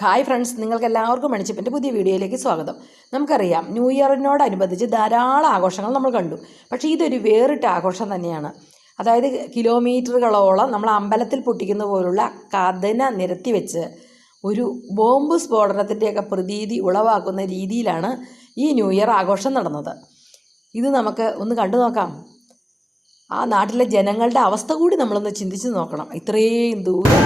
Hi friends നിങ്ങൾക്ക് എല്ലാവർക്കും മണിച്ചപ്പിന്റെ പുതിയ വീഡിയോയിലേക്ക് സ്വാഗതം. നമുക്കറിയാം ന്യൂ ഇയറിനോടനുബന്ധിച്ച് ധാരാളം ആഘോഷങ്ങൾ നമ്മൾ കണ്ടു. പക്ഷേ ഇതൊരു വേറിട്ട ആഘോഷം തന്നെയാണ്. അതായത് കിലോമീറ്ററുകളോളം നമ്മൾ അമ്പലത്തിൽ പൊട്ടിക്കുന്ന പോലുള്ള കഥന നിരത്തി വെച്ച് ഒരു ബോംബ് സ്ഫോടനത്തിന്റെയൊക്കെ പ്രതീതി ഉളവാക്കുന്ന രീതിയിലാണ് ഈ ന്യൂ ഇയർ ആഘോഷം നടന്നത്. ഇത് നമുക്ക് ഒന്ന് കണ്ടു നോക്കാം. ആ നാട്ടിലെ ജനങ്ങളുടെ അവസ്ഥ കൂടി നമ്മളൊന്ന് ചിന്തിച്ച് നോക്കണം. ഇത്രയും ദൂരം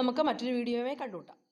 നമുക്ക് മറ്റൊരു വീഡിയോയുമായി കണ്ടുമുട്ടാം.